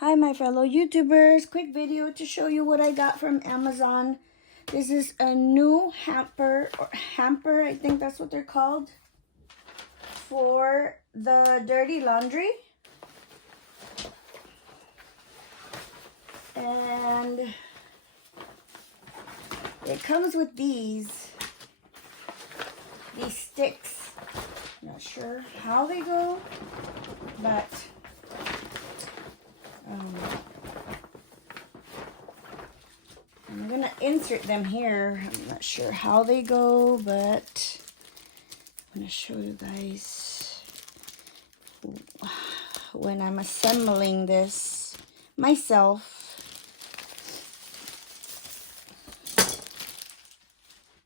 Hi my fellow YouTubers, quick video to show you what I got from Amazon. This is a new hamper, I think that's what they're called, for the dirty laundry. And it comes with these sticks. Not sure how they go, but I'm gonna insert them here. I'm not sure how they go, but I'm gonna show you guys when I'm assembling this myself.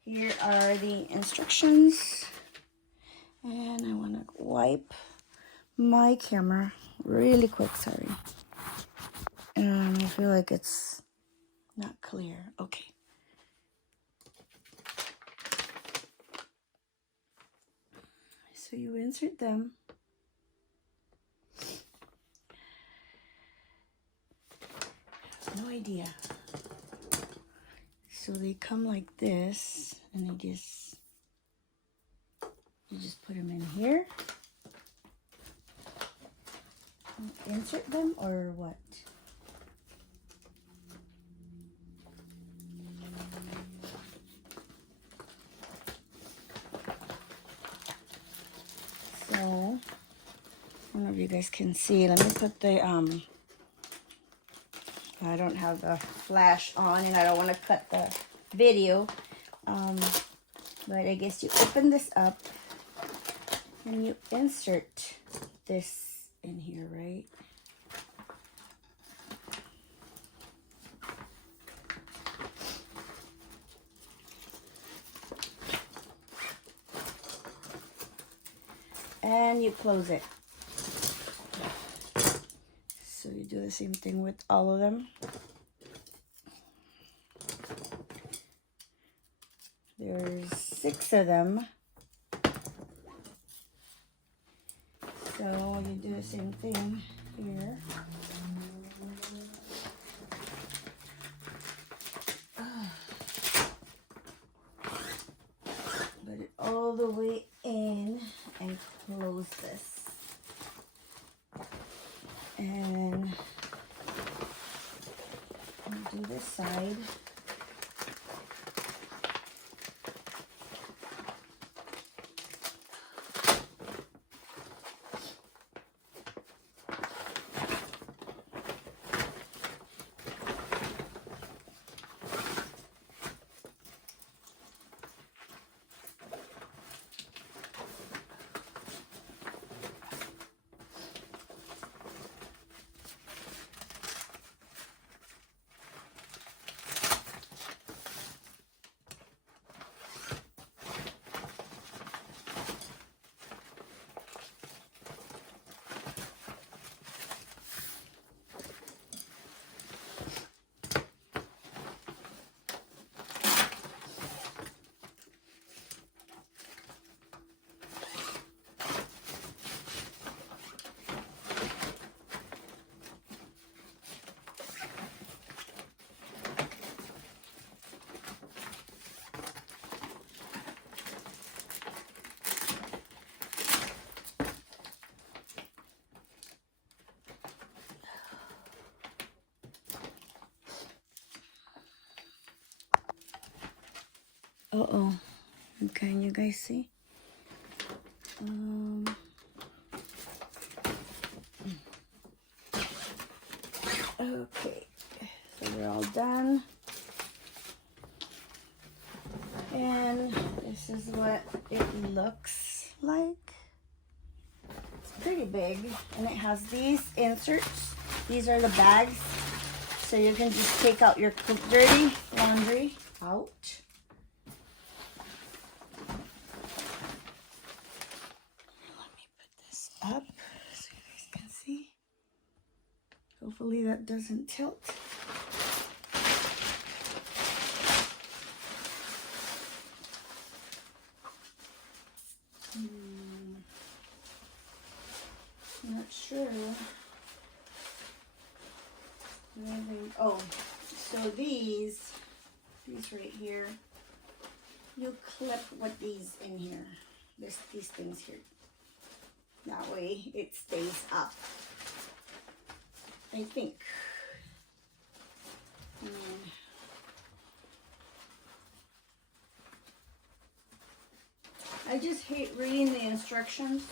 Here are the instructions, and I want to wipe my camera really quick. Sorry, I feel like it's not clear. Okay. So you insert them. No idea. So they come like this, and you just put them in here. Insert them or what? So, I don't know if you guys can see. Let me put the, I don't have the flash on and I don't want to cut the video. But I guess you open this up and you insert this in here, right? And you close it. So you do the same thing with all of them. There's 6 of them. So you do the same thing here. Put it all the way in and close this. And do this side. Uh-oh. Can you guys see? Okay. So they're all done. And this is what it looks like. It's pretty big. And it has these inserts. These are the bags. So you can just take out your dirty laundry out. Up so you guys can see. Hopefully that doesn't tilt. Not sure. Oh, so these right here, you clip with these in here. These things here. That way it stays up. I think. I just hate reading the instructions,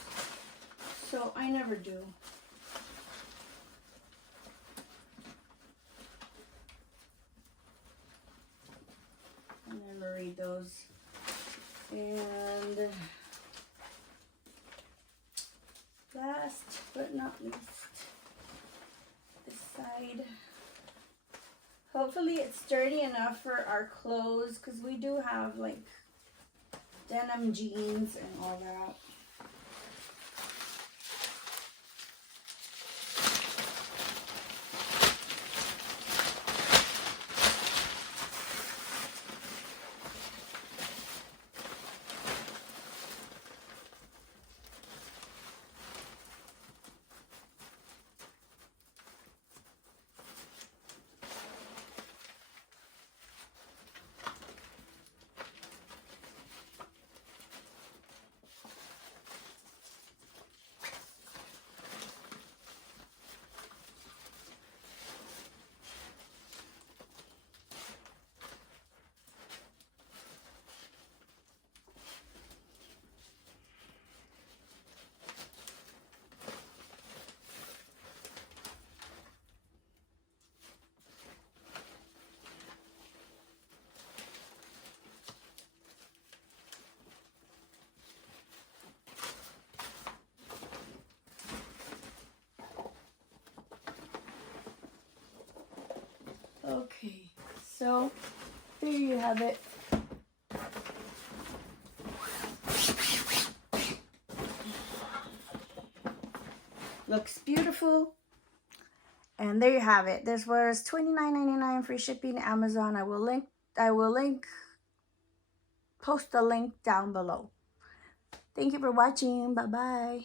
so I never do. I never read those. And last but not least, this side. Hopefully it's sturdy enough for our clothes, because we do have like denim jeans and all that. Okay, so there you have it. Looks beautiful. And there you have it. This was $29.99 free shipping, Amazon. I will post the link down below. Thank you for watching. Bye-bye.